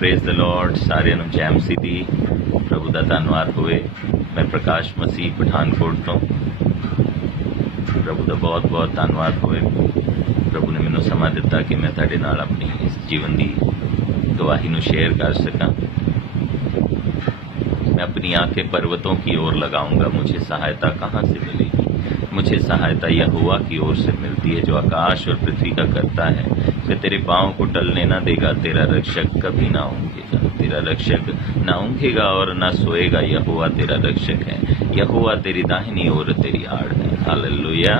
Praise the Lord. सारिਆਂ ਨੂੰ ਜੈ ਮਸੀਹ ਦੀ प्रभु का धन्यवाद होवे। मैं प्रकाश मसीह पठानकोट तो प्रभु का बहुत बहुत धन्यवाद होवे। प्रभु ने मैनू समा दिता कि मैं तुहाडे नाल अपनी इस जीवन की गवाही नू शेयर कर सकां। मैं अपनी आंखें पर्वतों की ओर लगाऊंगा, मुझे सहायता कहाँ से मिलेगी। मुझे सहायता यहोवा की ओर से मिलती है जो आकाश और पृथ्वी का करता है। फिर तेरे पाँव को टलने ना देगा, तेरा रक्षक कभी ना ऊँघेगा। तेरा रक्षक ना ऊँघेगा और ना सोएगा। यहोवा तेरा रक्षक है, यहोवा तेरी दाहिनी ओर तेरी आड़ है। हालेलुया।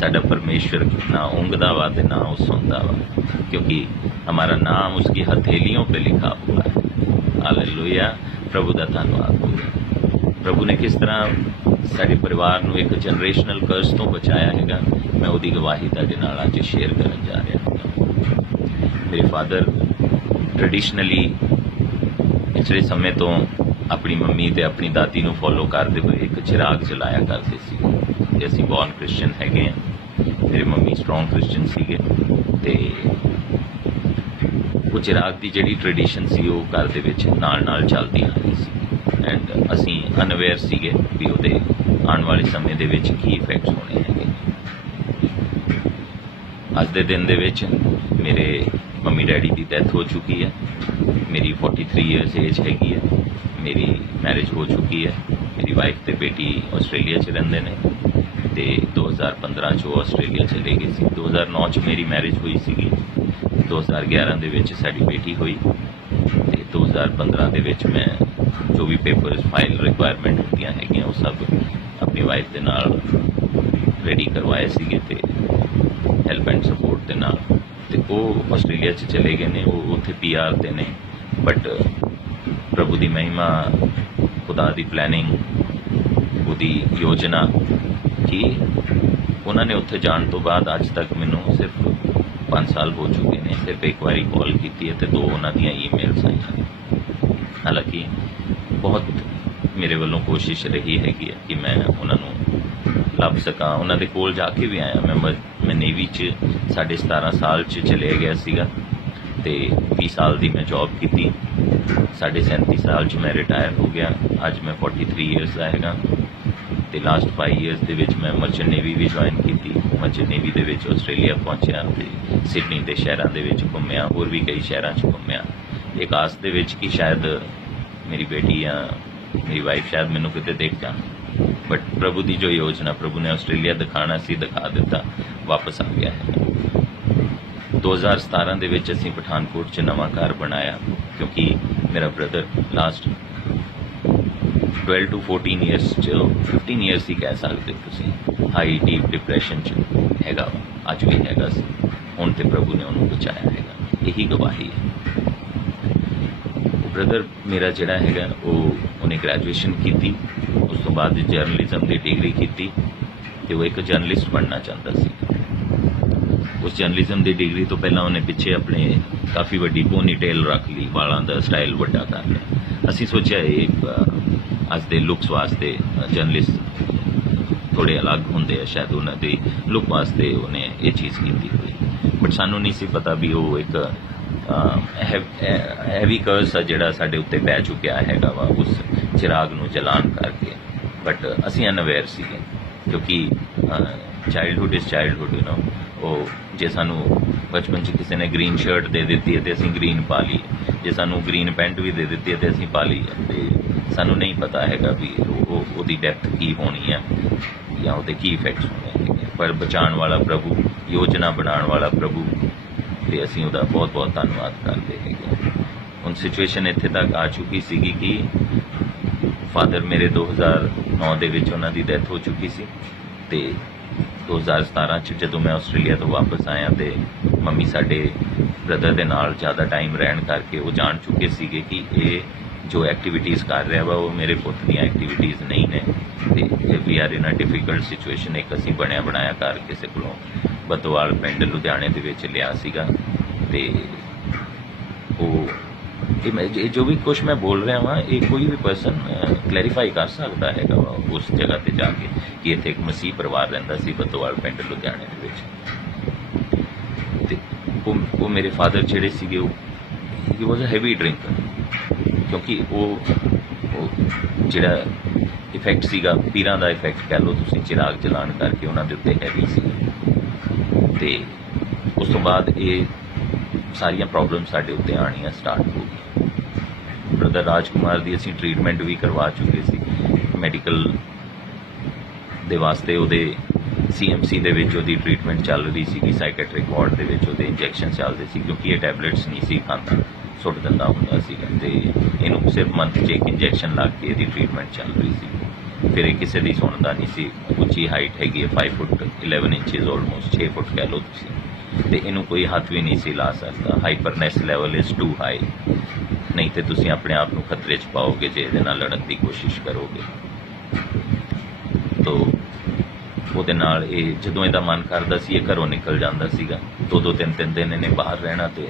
साडा परमेश्वर ना ऊँघदा वा ते ना वो सौंदा वा, क्योंकि हमारा नाम उसकी हथेलियों पे लिखा हुआ है। हालेलुया। प्रभु का धन्यवाद हो गया। प्रभु ने किस तरह साडे परिवार नू एक जनरेशनल कर्ज तो बचाया हैगा, मैं उहदी गवाही तुहाडे नाल अज शेयर करन जा रहा हूँ। मेरे फादर ट्रेडिशनली पिछले समय तो अपनी मम्मी ते अपनी दादी नू फॉलो करते हुए एक चिराग जलाया करते सी। ते असीं बॉर्न क्रिश्चियन हैगे आ। मेरी मम्मी स्ट्रोंग क्रिश्चियन सीगे ते वो चिराग की जिहड़ी ट्रेडिशन सी वो घर दे विच नाल नाल चलदी आ रही सी। एंड असीं अनअवेयर सीगे भी उहदे आने वाले समय दे विच की इफेक्ट्स होने हैगे। अज दे दिन दे विच मेरे मम्मी डैडी की डेथ हो चुकी है। मेरी 43 ईयर्स एज हैगी है। मेरी मैरिज हो चुकी है। मेरी वाइफ ते बेटी आस्ट्रेलिया च रहिंदे ने ते 2015 च आस्ट्रेलिया चले गए सी। 2009 च मेरी मैरिज हुई सी। 2011 दे विच साडी बेटी हुई ते 2015 दे विच मैं जो भी पेपर फाइल रिक्वायरमेंट होंदियां हैगियां वो सब अपनी वाइफ के नाल रेडी करवाए सीगे ते हेल्प एंड सपोर्ट के नाल ते वो आस्ट्रेलिया च चले गए ने। वो उत्थे PR ते ने, बट प्रभु की महिमा, खुदा की प्लैनिंग, उसकी योजना कि उन्होंने उत्थे जाने तो बाद अज तक मैनू सिर्फ 5 साल हो चुके हैं। सिर्फ एक बारी कॉल की है तो 2 उन्होंने ईमेल्स आई। हालांकि बहुत मेरे वालों कोशिश रही हैगी है कि मैं उन्होंने लभ सका। उन्होंने कोल जाके भी आया। मैं नेवी च 17.5 साल च चले गया सीगा ते 20 साल की मैं जॉब की। 37.5 साल च मैं रिटायर हो गया। अज मैं 43 ईयर्स का हैगा ते लास्ट 5 ईयर्स दे विच मैं मर्चेंट नेवी भी ज्वाइन की। मर्चेंट नेवी दे विच आस्ट्रेलिया पहुंचा ते सिडनी के शहरों के विच घूमिया, होर भी कई शहरों च घूमिया। एक आस दे विच कि शायद मेरी बेटी या मेरी वाइफ शायद मैनू किते देख जान, बट प्रभु की जो योजना, प्रभु ने आस्ट्रेलिया दिखाना सी, दिखा दिता, वापस आ गया है। 2017 दे विच असीं पठानकोट च नवा घर बनाया, क्योंकि मेरा brother last 12 to 14 years 15 years ही कह सकते तुसीं हाई डीप डिप्रैशन च हैगा, अज भी हैगा सी। हुण ते प्रभु ने उन्होंने बचाया हैगा, यही गवाही है। ब्रदर मेरा जिहड़ा हैगा उन्हें ग्रैजुएशन की, उस तो बाद जर्नलिज्म की डिग्री की तो वो एक जर्नलिस्ट बनना चाहता सी। उस जर्नलिज्म की डिग्री तो पहला उन्हें पिछे अपने काफ़ी वड्डी पोनी टेल रख ली, वालों का स्टाइल वड्डा कर लिया। असीं सोचा अज दे लुक्स वास्ते जर्नलिस्ट थोड़े अलग होंगे, शायद उन्होंने लुक वास्ते उन्हें ये चीज़ की हुई, बट सानू नहीं सी पता भी वो एक हैवी कर्स जिहड़ा साडे उत्ते पै चुकिया हैगा वा उस चिराग नू जलान करके। बट असीं अनअवेयर सीगे, क्योंकि childhood is childhood, you know. वो जे सानू बचपन च किसी ने ग्रीन शर्ट दे दी है तो असीं ग्रीन पा ली, जे सानू ग्रीन पेंट भी दे दी है तो असीं पा ली है। तो सानू नहीं पता हैगा भी उसकी डेप्थ की होनी है या उसके की इफेक्ट्स होने हैं। पर बचाने वाला प्रभु, योजना बनाने वाला प्रभु, तो असीं उहदा बहुत बहुत धन्यवाद करते हैं। हुण सिचुएशन इत्थे तक आ चुकी सी कि फादर मेरे 2009 दे विच उन्हां दी डेथ हो चुकी सी ते 2017 च जदों मैं आस्ट्रेलिया तो वापस आया तो मम्मी साडे ब्रदर दे नाल ज़्यादा टाइम रहन करके वो जान चुके सीगे कि ये जो एक्टिविटीज़ कर रहा वा वो मेरे पुत दी एक्टिविटीज़ नहीं ने। ते we are in a difficult situation. एक असीं बनया बनाया घर किसी कोलों बतवाल पिंड लुधियाने दे विच लिया सीगा ते ये जो भी कुछ मैं बोल रहा वहाँ ये कोई भी पर्सन क्लैरीफाई कर सकता है उस जगह पर जाके कि इत्थे एक मसीह परिवार रहिंदा सी बतवाल पिंड लुधियाने दे विच। वो मेरे फादर जिहड़े सीगे ਹੀ ਵਾਜ਼ ਅ ਹੈਵੀ ਡਰਿੰਕਰ, ਕਿਉਂਕਿ ਉਹ ਜਿਹੜਾ ਇਫੈਕਟ ਸੀਗਾ ਪੀਰਾਂ ਦਾ ਇਫੈਕਟ ਕਹਿ ਲਓ ਤੁਸੀਂ, ਚਿਰਾਗ ਜਲਾਉਣ ਕਰਕੇ ਉਹਨਾਂ ਦੇ ਉੱਤੇ ਹੈਵੀ ਸੀ। ਅਤੇ ਉਸ ਤੋਂ ਬਾਅਦ ਇਹ ਸਾਰੀਆਂ ਪ੍ਰੋਬਲਮ ਸਾਡੇ ਉੱਤੇ ਆਉਣੀਆਂ ਸਟਾਰਟ ਹੋ ਗਈਆਂ। ਬ੍ਰਦਰ ਰਾਜਕੁਮਾਰ ਦੀ ਅਸੀਂ ਟ੍ਰੀਟਮੈਂਟ ਵੀ ਕਰਵਾ ਚੁੱਕੇ ਸੀ, ਮੈਡੀਕਲ ਦੇ ਵਾਸਤੇ ਉਹਦੇ CMC ਦੇ ਵਿੱਚ ਉਹਦੀ ਟ੍ਰੀਟਮੈਂਟ ਚੱਲ ਰਹੀ ਸੀਗੀ, ਸਾਈਕੈਟ੍ਰਿਕ ਵਾਰਡ ਦੇ ਵਿੱਚ ਉਹਦੇ ਇੰਜੈਕਸ਼ਨ ਚੱਲਦੇ ਸੀ, ਕਿਉਂਕਿ ਇਹ ਟੈਬਲੇਟਸ ਨਹੀਂ ਸੀ ਖਾਂਦਾ, ਸੁੱਟ ਦਿੰਦਾ ਹੁੰਦਾ ਸੀਗਾ, ਅਤੇ ਇਹਨੂੰ ਸਿਰਫ ਮੰਥ 'ਚ ਇੱਕ ਇੰਜੈਕਸ਼ਨ ਲੱਗ ਕੇ ਇਹਦੀ ਟ੍ਰੀਟਮੈਂਟ ਚੱਲ ਰਹੀ ਸੀ। ਫਿਰ ਇਹ ਕਿਸੇ ਦੀ ਸੁਣਦਾ ਨਹੀਂ ਸੀ। ਉੱਚੀ ਹਾਈਟ ਹੈਗੀ ਹੈ 5 ਫੁੱਟ 11 ਇੰਚਜ਼, ਆਲਮੋਸਟ 6 ਫੁੱਟ ਕਹਿ ਲਓ ਤੁਸੀਂ, ਅਤੇ ਇਹਨੂੰ ਕੋਈ ਹੱਥ ਵੀ ਨਹੀਂ ਸੀ ਲਾ ਸਕਦਾ। ਹਾਈਪਰਨੈਸ ਲੈਵਲ ਇਜ਼ ਟੂ ਹਾਈ, ਨਹੀਂ ਤੇ ਤੁਸੀਂ ਆਪਣੇ ਆਪ ਨੂੰ ਖਤਰੇ 'ਚ ਪਾਓਗੇ ਜੇ ਇਹਦੇ ਨਾਲ ਲੜਨ ਦੀ ਕੋਸ਼ਿਸ਼ ਕਰੋਗੇ। ਤੋ ਉਹਦੇ ਨਾਲ ਇਹ ਜਦੋਂ ਇਹਦਾ ਮਨ ਕਰਦਾ ਸੀ ਇਹ ਘਰੋਂ ਨਿਕਲ ਜਾਂਦਾ ਸੀਗਾ। 2-2 3-3 ਦਿਨ ਇਹਨੇ ਬਾਹਰ ਰਹਿਣਾ, ਅਤੇ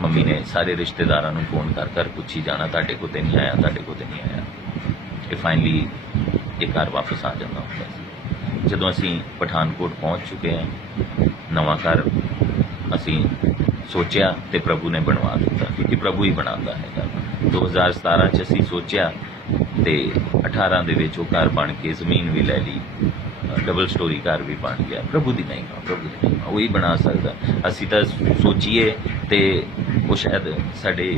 ਮੰਮੀ ਨੇ ਸਾਰੇ ਰਿਸ਼ਤੇਦਾਰਾਂ ਨੂੰ ਫੋਨ ਕਰ ਪੁੱਛੀ ਜਾਣਾ, ਤੁਹਾਡੇ ਕੋਲ ਤੇ ਨਹੀਂ ਆਇਆ, ਤੁਹਾਡੇ ਕੋਲ ਤੇ ਨਹੀਂ ਆਇਆ। ਇਹ ਫਾਈਨਲੀ ਇਹ ਘਰ ਵਾਪਸ ਆ ਜਾਂਦਾ ਹੁੰਦਾ ਸੀ। ਜਦੋਂ ਅਸੀਂ ਪਠਾਨਕੋਟ ਪਹੁੰਚ ਚੁੱਕੇ ਹਾਂ, ਨਵਾਂ ਘਰ ਅਸੀਂ ਸੋਚਿਆ ਤੇ ਪ੍ਰਭੂ ਨੇ ਬਣਵਾ ਦਿੱਤਾ, ਕਿਉਂਕਿ ਪ੍ਰਭੂ ਹੀ ਬਣਾਉਂਦਾ ਹੈਗਾ। 2017 'ਚ ਅਸੀਂ ਸੋਚਿਆ ਤੇ 18 ਦੇ ਵਿੱਚ ਉਹ ਘਰ ਬਣ ਕੇ ਜ਼ਮੀਨ ਵੀ ਲੈ ਲਈ, ਡਬਲ ਸਟੋਰੀ ਘਰ ਵੀ ਬਣ ਗਿਆ। ਪ੍ਰਭੂ ਦੀ ਨਹੀਂ, ਪ੍ਰਭੂ ਦੀ ਨਹੀਂ, ਉਹੀ ਬਣਾ ਸਕਦਾ। ਅਸੀਂ ਤਾਂ ਸੋਚੀਏ ਤੇ ਉਹ ਸ਼ਾਇਦ ਸਾਡੇ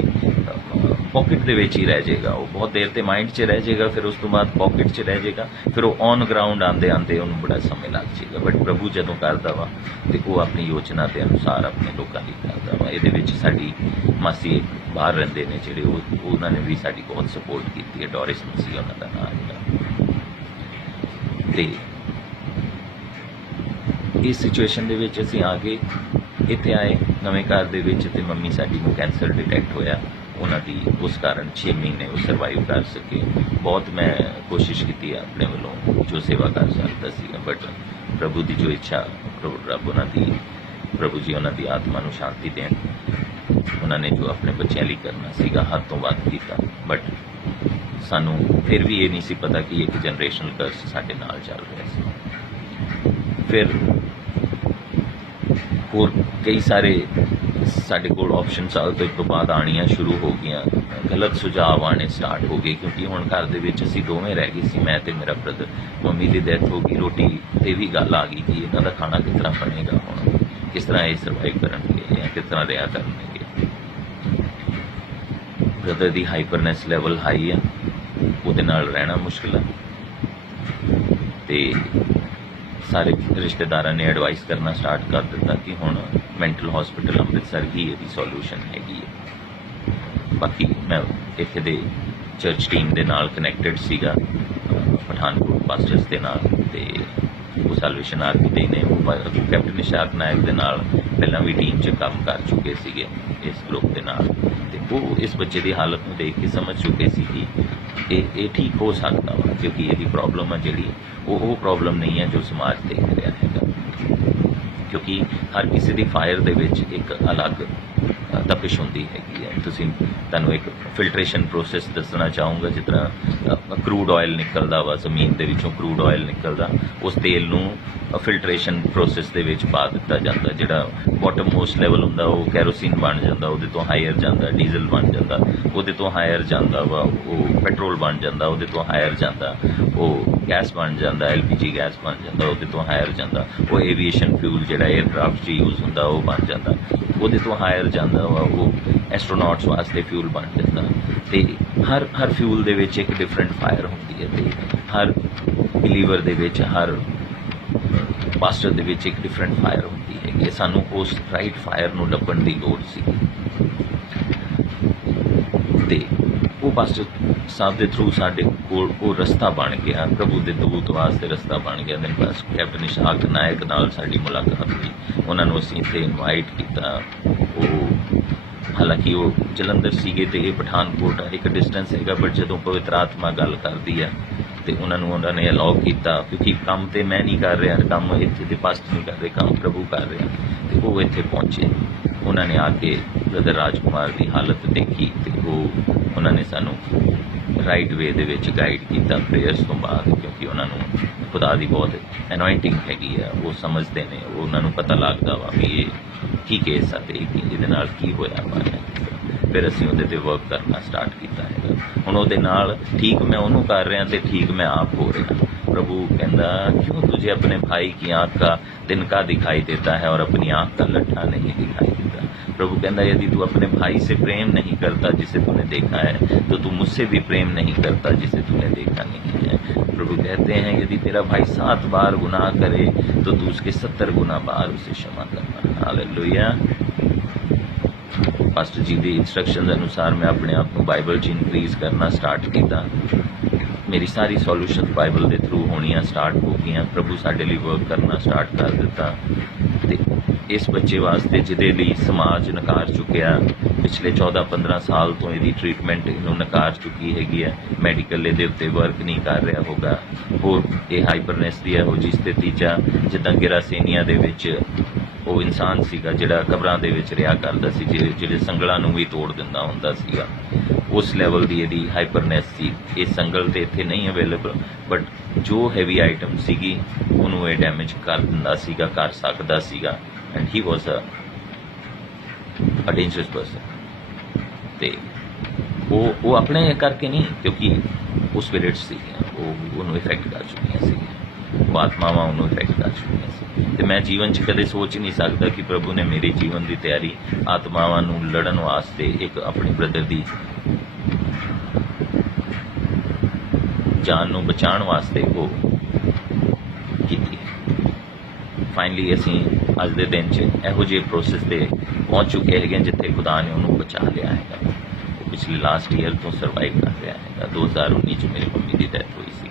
ਪੋਕਿਟ ਦੇ ਵਿੱਚ ਹੀ ਰਹਿ ਜਾਏਗਾ, ਉਹ ਬਹੁਤ ਦੇਰ ਤੇ ਮਾਈਂਡ 'ਚ ਰਹਿ ਜਾਏਗਾ, ਫਿਰ ਉਸ ਤੋਂ ਬਾਅਦ ਪੋਕਿਟ 'ਚ ਰਹਿ ਜਾਏਗਾ, ਫਿਰ ਉਹ ਔਨ ਗਰਾਊਂਡ ਆਉਂਦੇ ਉਹਨੂੰ ਬੜਾ ਸਮੇਂ ਲੱਗ ਜਾਏਗਾ। ਬਟ ਪ੍ਰਭੂ ਜਦੋਂ ਕਰਦਾ ਵਾ ਤੇ ਉਹ ਆਪਣੀ ਯੋਜਨਾ ਦੇ ਅਨੁਸਾਰ ਆਪਣੇ ਲੋਕਾਂ ਲਈ ਕਰਦਾ ਵਾ। ਇਹਦੇ ਵਿੱਚ ਸਾਡੀ ਮਾਸੀ ਬਾਹਰ ਰਹਿੰਦੇ ਨੇ ਜਿਹੜੇ, ਉਹਨਾਂ ਨੇ ਵੀ ਸਾਡੀ ਬਹੁਤ ਸਪੋਰਟ ਕੀਤੀ ਹੈ। ਡੋਰਿਸ ਮਸੀਹ ਉਹਨਾਂ ਦਾ ਨਾਮ ਜਿਹੜਾ। ਅਤੇ ਇਸ ਸਿਚੁਏਸ਼ਨ ਦੇ ਵਿੱਚ ਅਸੀਂ ਆ ਕੇ ਇੱਥੇ ਆਏ ਨਵੇਂ ਘਰ ਦੇ ਵਿੱਚ, ਅਤੇ ਮੰਮੀ ਸਾਡੀ ਨੂੰ ਕੈਂਸਰ ਡਿਟੈਕਟ ਹੋਇਆ। ਉਹਨਾਂ ਦੀ ਉਸ ਕਾਰਨ 6 ਮਹੀਨੇ ਉਹ ਸਰਵਾਈਵ ਕਰ ਸਕੇ। ਬਹੁਤ ਮੈਂ ਕੋਸ਼ਿਸ਼ ਕੀਤੀ ਆਪਣੇ ਵੱਲੋਂ ਜੋ ਸੇਵਾ ਕਰ ਸਕਦਾ ਸੀਗਾ, ਬਟ ਪ੍ਰਭੂ ਦੀ ਜੋ ਇੱਛਾ, ਪ੍ਰਭੂ ਜੀ ਉਹਨਾਂ ਦੀ ਆਤਮਾ ਨੂੰ ਸ਼ਾਂਤੀ ਦੇਣ। ਉਹਨਾਂ ਨੇ ਜੋ ਆਪਣੇ ਬੱਚਿਆਂ ਲਈ ਕਰਨਾ ਸੀਗਾ ਹੱਦ ਤੋਂ ਵੱਧ ਕੀਤਾ, ਬਟ ਸਾਨੂੰ ਫਿਰ ਵੀ ਇਹ ਨਹੀਂ ਸੀ ਪਤਾ ਕਿ ਇੱਕ ਜਨਰੇਸ਼ਨਲ ਕਰਸ ਸਾਡੇ ਨਾਲ ਚੱਲ ਰਿਹਾ ਸੀ। ਫਿਰ ਹੋਰ ਕਈ ਸਾਰੇ ਸਾਡੇ ਕੋਲ ਆਪਸ਼ਨ ਸਾਲ ਤੋਂ ਬਾਅਦ ਆਉਣੀਆਂ ਸ਼ੁਰੂ ਹੋ ਗਈਆਂ। ਗਲਤ ਸੁਝਾਅ ਆਉਣੇ ਸਟਾਰਟ ਹੋ ਗਏ, ਕਿਉਂਕਿ ਹੁਣ ਘਰ ਦੇ ਵਿੱਚ ਅਸੀਂ ਦੋਵੇਂ ਰਹਿ ਗਏ ਸੀ, ਮੈਂ ਤੇ ਮੇਰਾ ਬ੍ਰਦਰ। ਮੰਮੀ ਦੀ ਡੈਥ ਹੋ ਗਈ, ਰੋਟੀ 'ਤੇ ਵੀ ਗੱਲ ਆ ਗਈ ਕਿ ਇਹਨਾਂ ਦਾ ਖਾਣਾ ਕਿਸ ਤਰ੍ਹਾਂ ਬਣੇਗਾ, ਹੁਣ ਕਿਸ ਤਰ੍ਹਾਂ ਇਹ ਸਰਵਾਈਵ ਕਰਨਗੇ ਜਾਂ ਕਿਸ ਤਰ੍ਹਾਂ ਰਿਹਾ ਕਰਨਗੇ। ਬ੍ਰਦਰ ਦੀ ਹਾਈਪਰਨੈਸ ਲੈਵਲ ਹਾਈ ਆ, ਉਹਦੇ ਨਾਲ ਰਹਿਣਾ ਮੁਸ਼ਕਿਲ ਆ, ਅਤੇ ਸਾਰੇ ਰਿਸ਼ਤੇਦਾਰਾਂ ਨੇ ਐਡਵਾਈਸ ਕਰਨਾ ਸਟਾਰਟ ਕਰ ਦਿੱਤਾ ਕਿ ਹੁਣ ਮੈਂਟਲ ਹਸਪੀਟਲ ਅੰਮ੍ਰਿਤਸਰ ਹੀ ਇਹਦੀ ਸੋਲਿਊਸ਼ਨ ਹੈਗੀ ਹੈ। ਬਾਕੀ ਮੈਂ ਇੱਥੇ ਦੇ ਚਰਚ ਟੀਮ ਦੇ ਨਾਲ ਕਨੈਕਟਡ ਸੀਗਾ, ਪਠਾਨਕੋਟ ਪਾਸਟਰਸ ਦੇ ਨਾਲ, ਅਤੇ ਉਹ ਸੈਲਵੇਸ਼ਨ ਆਰਮੀ ਦੇ ਨੇ, ਉਹ ਕੈਪਟਨ ਇਸ਼ਾਕ ਨਾਇਕ ਦੇ ਨਾਲ ਪਹਿਲਾਂ ਵੀ ਟੀਮ 'ਚ ਕੰਮ ਕਰ ਚੁੱਕੇ ਸੀਗੇ ਇਸ ਗਰੁੱਪ ਦੇ ਨਾਲ, ਅਤੇ ਉਹ ਇਸ ਬੱਚੇ ਦੀ ਹਾਲਤ ਨੂੰ ਦੇਖ ਕੇ ਸਮਝ ਚੁੱਕੇ ਸੀ ਕਿ ਇਹ ਠੀਕ ਹੋ ਸਕਦਾ ਵਾ, ਕਿਉਂਕਿ ਇਹਦੀ ਪ੍ਰੋਬਲਮ ਆ ਜਿਹੜੀ ਉਹ ਪ੍ਰੋਬਲਮ ਨਹੀਂ ਹੈ ਜੋ ਸਮਾਜ ਦੇਖ ਰਿਹਾ ਹੈਗਾ। ਕਿਉਂਕਿ ਹਰ ਕਿਸੇ ਦੀ ਫਾਇਰ ਦੇ ਵਿੱਚ ਇੱਕ ਅਲੱਗ ਤਪਿਸ਼ ਹੁੰਦੀ ਹੈਗੀ ਹੈ। ਤੁਹਾਨੂੰ ਇੱਕ ਫਿਲਟਰੇਸ਼ਨ ਪ੍ਰੋਸੈਸ ਦੱਸਣਾ ਚਾਹੂੰਗਾ। ਜਿਸ ਤਰ੍ਹਾਂ ਕਰੂਡ ਆਇਲ ਨਿਕਲਦਾ ਵਾ ਜ਼ਮੀਨ ਦੇ ਵਿੱਚੋਂ, ਕਰੂਡ ਆਇਲ ਨਿਕਲਦਾ, ਉਸ ਤੇਲ ਨੂੰ ਫਿਲਟਰੇਸ਼ਨ ਪ੍ਰੋਸੈਸ ਦੇ ਵਿੱਚ ਪਾ ਦਿੱਤਾ ਜਾਂਦਾ। ਜਿਹੜਾ ਬਾਟਮ ਮੋਸਟ ਲੈਵਲ ਹੁੰਦਾ ਉਹ ਕੈਰੋਸੀਨ ਬਣ ਜਾਂਦਾ, ਉਹਦੇ ਤੋਂ ਹਾਇਰ ਜਾਂਦਾ ਡੀਜ਼ਲ ਬਣ ਜਾਂਦਾ, ਉਹਦੇ ਤੋਂ ਹਾਇਰ ਜਾਂਦਾ ਵਾ ਉਹ ਪੈਟਰੋਲ ਬਣ ਜਾਂਦਾ, ਉਹਦੇ ਤੋਂ ਹਾਇਰ ਜਾਂਦਾ ਉਹ ਗੈਸ ਬਣ ਜਾਂਦਾ, LPG ਗੈਸ ਬਣ ਜਾਂਦਾ, ਉਹਦੇ ਤੋਂ ਹਾਇਰ ਜਾਂਦਾ ਉਹ ਏਵੀਏਸ਼ਨ ਫਿਊਲ ਜਿਹੜਾ 에ਅਰਕ੍ਰਾਫਟ 'ਚ ਯੂਜ਼ ਹੁੰਦਾ ਉਹ ਬਣ ਜਾਂਦਾ, ਉਹਦੇ ਤੋਂ ਹਾਇਰ ਜਾਂਦਾ ਵਾ ਉਹ ਐਸਟਰੋਨੌਟਸ ਵਾਸਤੇ ਫਿਊਲ ਬਣ ਜਾਂਦਾ। ਅਤੇ ਹਰ ਫਿਊਲ ਦੇ ਵਿੱਚ ਇੱਕ ਡਿਫਰੈਂਟ ਫਾਇਰ ਹੁੰਦੀ ਹੈ, ਅਤੇ ਹਰ ਬਿਲੀਵਰ ਦੇ ਵਿੱਚ, ਹਰ ਪਾਸਟਰ ਦੇ ਵਿੱਚ ਇੱਕ ਡਿਫਰੈਂਟ ਫਾਇਰ ਹੁੰਦੀ ਹੈ। ਸਾਨੂੰ ਉਸ ਰਾਈਟ ਫਾਇਰ ਨੂੰ ਲੱਭਣ ਦੀ ਲੋੜ ਸੀ, ਅਤੇ ਉਹ ਪਾਸਟਰ ਸਾਹਿਬ ਦੇ ਥਰੂ ਸਾਡੇ ਕੋਲ ਉਹ ਰਸਤਾ ਬਣ ਗਿਆ, ਪ੍ਰਭੂ ਦੇ ਦੂਤ ਵਾਸਤੇ ਰਸਤਾ ਬਣ ਗਿਆ। ਦਿਨ ਬਸ ਕੈਪਟਨ ਇਸ਼ਾਕ ਨਾਇਕ ਨਾਲ ਸਾਡੀ ਮੁਲਾਕਾਤ ਹੋਈ, ਉਹਨਾਂ ਨੂੰ ਅਸੀਂ ਇੱਥੇ ਇਨਵਾਈਟ ਕੀਤਾ। ਉਹ ਹਾਲਾਂਕਿ ਉਹ ਜਲੰਧਰ ਸੀਗੇ ਅਤੇ ਇਹ ਪਠਾਨਕੋਟ ਆ, ਇੱਕ ਡਿਸਟੈਂਸ ਹੈਗਾ, ਬਟ ਜਦੋਂ ਪਵਿੱਤਰ ਆਤਮਾ ਗੱਲ ਕਰਦੀ ਆ ਅਤੇ ਉਹਨਾਂ ਨੇ ਅਲਾਓ ਕੀਤਾ, ਕਿਉਂਕਿ ਕੰਮ ਤਾਂ ਮੈਂ ਨਹੀਂ ਕਰ ਰਿਹਾ, ਕੰਮ ਇੱਥੇ ਦੇ ਪਾਸਟਰ ਨਹੀਂ ਕਰ ਰਹੇ, ਕੰਮ ਪ੍ਰਭੂ ਕਰ ਰਿਹਾ, ਅਤੇ ਉਹ ਇੱਥੇ ਪਹੁੰਚੇ। ਉਹਨਾਂ ਨੇ ਆ ਕੇ ਬ੍ਰਦਰ ਰਾਜਕੁਮਾਰ ਦੀ ਹਾਲਤ ਦੇਖੀ, ਅਤੇ ਉਹਨਾਂ ਨੇ ਸਾਨੂੰ ਰਾਈਟ ਵੇ ਦੇ ਵਿੱਚ ਗਾਈਡ ਕੀਤਾ ਪ੍ਰੇਅਰਸ ਤੋਂ ਬਾਅਦ, ਕਿਉਂਕਿ ਉਹਨਾਂ ਨੂੰ ਖੁਦਾ ਦੀ ਬਹੁਤ ਅਨੋਇੰਟਿੰਗ ਹੈਗੀ ਆ, ਉਹ ਸਮਝਦੇ ਨੇ, ਉਹਨਾਂ ਨੂੰ ਪਤਾ ਲੱਗਦਾ ਵਾ ਵੀ ਇਹ ਕੀ ਕੇਸ ਆ ਅਤੇ ਇਹਦੇ ਨਾਲ ਕੀ ਹੋਇਆ ਵਾ। फिर असीं उहदे ते वर्क करना स्टार्ट कीता है। हुण उहदे नाल ठीक मैं उहनूं कर रहा ते ठीक मैं आप हो रहा। प्रभु कहता क्यों तुझे अपने भाई की आँख का तिनका दिखाई देता है और अपनी आँख का लट्ठा नहीं दिखाई देता। प्रभु कहता यदि तू अपने भाई से प्रेम नहीं करता जिसे तूने देखा है तो तू मुझसे भी प्रेम नहीं करता जिसे तूने देखा नहीं है। प्रभु कहते हैं यदि तेरा भाई 7 बार गुनाह करे तो तू उसके 70 गुना बार उसे क्षमा करना। हालेलुया। पास्टर जी के इंस्ट्रक्शन अनुसार मैं अपने आप को बाइबल च इनक्रीज करना स्टार्ट किया। मेरी सारी सॉल्यूशन बाइबल के थ्रू होनिया स्टार्ट हो गई। प्रभु साडे लिए वर्क करना स्टार्ट कर दिता। ते इस बच्चे वास्ते जिदे लिए समाज नकार चुकिया पिछले 14-15 साल तो यदि ट्रीटमेंट इन्हों नकार चुकी हैगी है, मैडिकल ये उत्ते वर्क नहीं कर रहा होगा। होर ये हाइपरनेस की यहो जी स्थिति चा जिदा गिरासेनिया दे विच वो इंसान सीगा जिहड़ा कबरां दे विच रिहा करदा सी, जिहड़े संगलां नूं भी तोड़ दिंदा हुंदा सीगा, उस लैवल की यदि हाइपरनेस सी। ये संगल तो इत्थे नहीं अवेलेबल बट जो हैवी आइटम सीगी उन्होंने ये डैमेज कर दिंदा सीगा, कर सकदा सीगा। And he was a dangerous person. ते वो अपने करके नहीं, क्योंकि वो स्पिरिट्स सीगियां वो उन्होंने इफेक्ट कर चुकियां सीगियां, वो आत्मावां उन्होंने इफेक्ट कर चुकियां सी। ते मैं जीवन च कदे सोच ही नहीं सकता कि प्रभु ने मेरे जीवन की तैयारी आत्मावां नूं लड़न वास्ते एक अपने ब्रदर की जान नूं बचाण वास्ते वो कीती। फाइनली असीं अज दे दिन च इहो जिहे प्रोसेस ते पहुँच चुके हैं जिथे खुदा ने उन्होंने बचा लिया है। वो पिछले लास्ट ईयर तो सर्वाइव कर रहा है। 2019 च मेरी मम्मी की डेथ हुई सी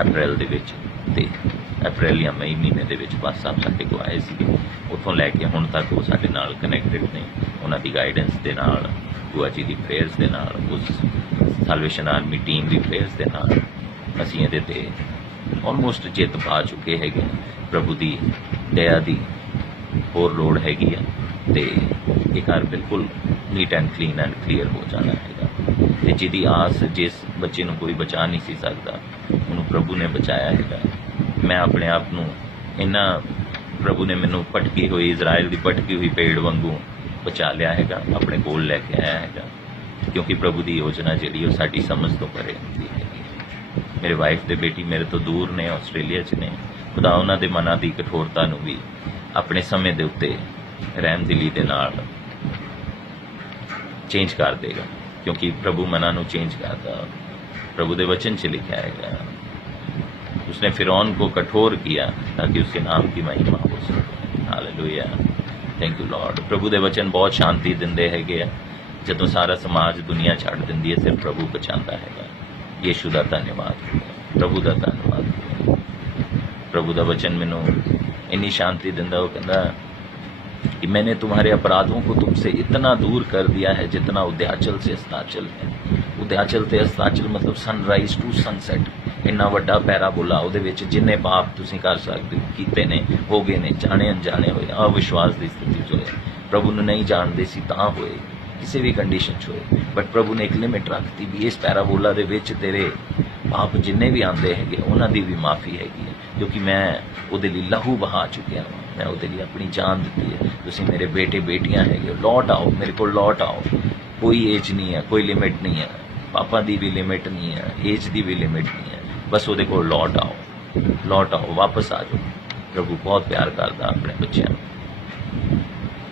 अप्रैल दे विच, ते अप्रैल या मई महीने दे विच बस साहब साडे को आए सी। उत्थों लैके हुण तक वो साडे नाल कनैक्टेड ने, उन्हां दी गाइडेंस दे नाल, बुआ जी दी प्रेयर्स दे नाल, उस साल्वेशन आर्मी टीम दी प्रेयर्स दे नाल असीं इहदे ते ऑलमोस्ट जित पा चुके हैं। प्रभु की दया की होर लोड़ हैगी है ते ये घर बिल्कुल neat and clean and clear हो जाना है। ते जिहदी आस जिस बच्चे नूं कोई बचा नहीं सी सकता उन्होंने प्रभु ने बचाया है। मैं अपने आप नूं इन्ना प्रभु ने मैनू भटकी हुई इजराइल की भटकी हुई पेड़ वांगू बचा लिया है, अपने कोल लैके आया है, क्योंकि प्रभु की योजना जी वो साडी समझ तो परे होंदी है। मेरे वाइफ दे बेटी मेरे तो दूर ने, आस्ट्रेलिया च ने। खुदा उन्हां दे मनां दी कठोरता नूं भी अपने समय दे उत्ते रहमदिली दे नाल चेंज कर देगा, क्योंकि प्रभु मनां नूं चेंज करदा। प्रभु दे वचन च लिखा है उसने फिरौन को कठोर किया ताकि उसके नाम की महिमा हो सके। Hallelujah, thank you lord. प्रभु दे वचन बहुत शांति दिंदे हैगे। जदों सारा समाज दुनिया छड़ दिंदी है सिर्फ प्रभु बचांदा हैगा। यीशु दा धन्यवाद, प्रभु दा धन्यवाद। प्रभु दा वचन मैनू इन्नी शांति दिंदा, वो कहंदा कि मैंने तुम्हारे अपराधों को तुमसे इतना दूर कर दिया है जितना उद्याचल से अस्ताचल है। उद्याचल ते अस्ताचल मतलब सनराइज टू सनसैट। इन्ना वड्डा पैरा बोला उहदे विच जिन्ने पाप तुसीं कर सकदे हो कीते ने, हो गए ने, जाने अनजाने होए, अविश्वास की स्थिति च होए, प्रभु नूं नहीं जानदे सी तां होए, किसी भी कंडीशन च होए, बट प्रभु ने एक लिमिट रखती भी इस पैराबोला दे विच तेरे पाप जिन्ने भी आंदे हैगे उन्हां दी भी माफ़ी हैगी है, क्योंकि मैं उहदे लई लहू बहा चुकिया वां, मैं उहदे लई अपनी जान दित्ती है। तुसीं मेरे बेटे बेटियां हैगे, लौट आओ, मेरे को लौट आओ। कोई एज नहीं है, कोई लिमिट नहीं है, पापा की भी लिमिट नहीं है, एज की भी लिमिट नहीं है, बस उहदे कोल लौट आओ, लौट आओ, वापस आ जाओ। प्रभु बहुत प्यार करता अपने बच्चों।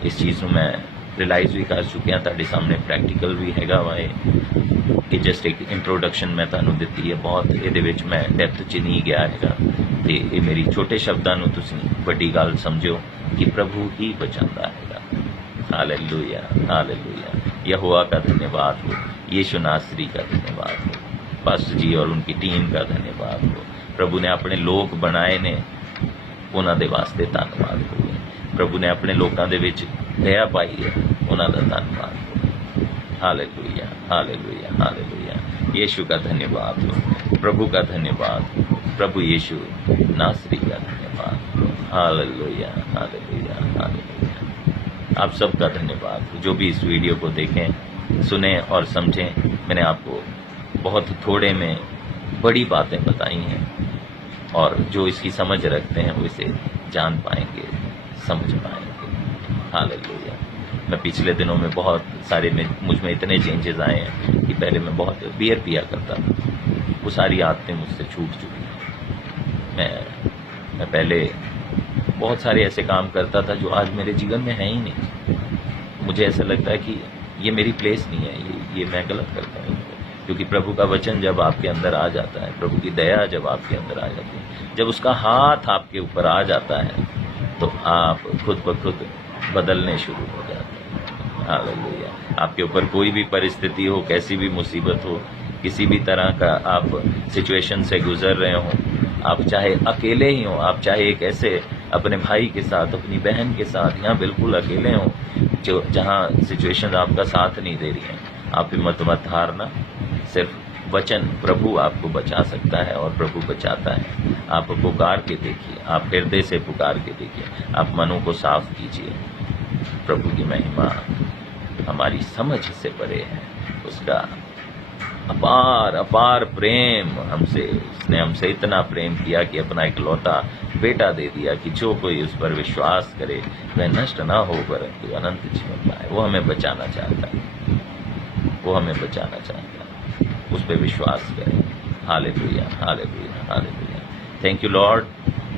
इस चीज़ को मैं रियलाइज़ भी कर चुकिया, तुहाडे सामने प्रैक्टिकल भी हैगा वा। ये जस्ट एक इंट्रोडक्शन मैं तुहानूं दित्ती है, बहुत ये मैं डेप्थ च नहीं गया हैगा। ते ये मेरी छोटे शब्दां नूं तुसीं वड्डी गल समझो कि प्रभु ही बचांदा हैगा। Hallelujah, hallelujah. यहोवा का धन्यवाद हो, यीशु नासरी का धन्यवाद हो, पास्टर जी और उनकी टीम का धन्यवाद हो। प्रभु ने अपने लोग बनाए ने, उन्हां दे वास्ते धन्यवाद हो। प्रभु ने अपने लोगों दे विच दया पाई है, उन्हां दा धन्यवाद हो। Hallelujah, hallelujah, hallelujah. यीशु का धन्यवाद हो, प्रभु का धन्यवाद हो, प्रभु यीशु नासरी का धन्यवाद हो। Hallelujah, hallelujah, hallelujah. आप सबका धन्यवाद हो जो भी इस वीडियो को देखें, सुने और समझें। मैंने आपको बहुत थोड़े में बड़ी बातें बताई हैं, और जो इसकी समझ रखते हैं वो इसे जान पाएंगे, समझ पाएंगे। हालेलुया। मैं पिछले दिनों में बहुत सारे मुझ में इतने चेंजेस आए हैं कि पहले मैं बहुत बियर पिया करता था, वो सारी आदतें मुझसे छूट चुकी हैं। मैं पहले बहुत सारे ऐसे काम करता था जो आज मेरे जीवन में है ही नहीं। मुझे ऐसा लगता है कि ये मेरी प्लेस नहीं है, ये मैं गलत करता हूँ। क्योंकि प्रभु का वचन जब आपके अंदर आ जाता है, प्रभु की दया जब आपके अंदर आ जाती है, जब उसका हाथ आपके ऊपर आ जाता है, तो आप खुद ब खुद बदलने शुरू हो जाते हैं। हालेलुया। आपके ऊपर कोई भी परिस्थिति हो, कैसी भी मुसीबत हो, किसी भी तरह का आप सिचुएशन से गुजर रहे हो, आप चाहे अकेले ही हो, आप चाहे एक ऐसे अपने भाई के साथ, अपनी बहन के साथ यहाँ बिल्कुल अकेले हो, जो जहाँ सिचुएशन आपका साथ नहीं दे रही है, आप हिम्मत मत हारना। सिर्फ वचन प्रभु आपको बचा सकता है और प्रभु बचाता है। आप पुकार के देखिए, आप हृदय से पुकार के देखिए, आप मनों को साफ कीजिए। प्रभु की महिमा हमारी समझ से परे है। उसका अपार अपार प्रेम हमसे, उसने हमसे इतना प्रेम किया कि अपना इकलौता बेटा दे दिया कि जो कोई उस पर विश्वास करे वह नष्ट ना हो परंतु अनंत जीवन पाए। वो हमें बचाना चाहता है, वो हमें बचाना चाहता है। उस पर विश्वास करें। Hallelujah, hallelujah, hallelujah. Thank you lord.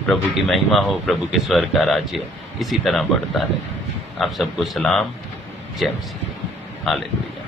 प्रभु की महिमा हो, प्रभु के स्वर्ग का राज्य इसी तरह बढ़ता रहे। आप सबको सलाम, जय मसीह। हालेलुया।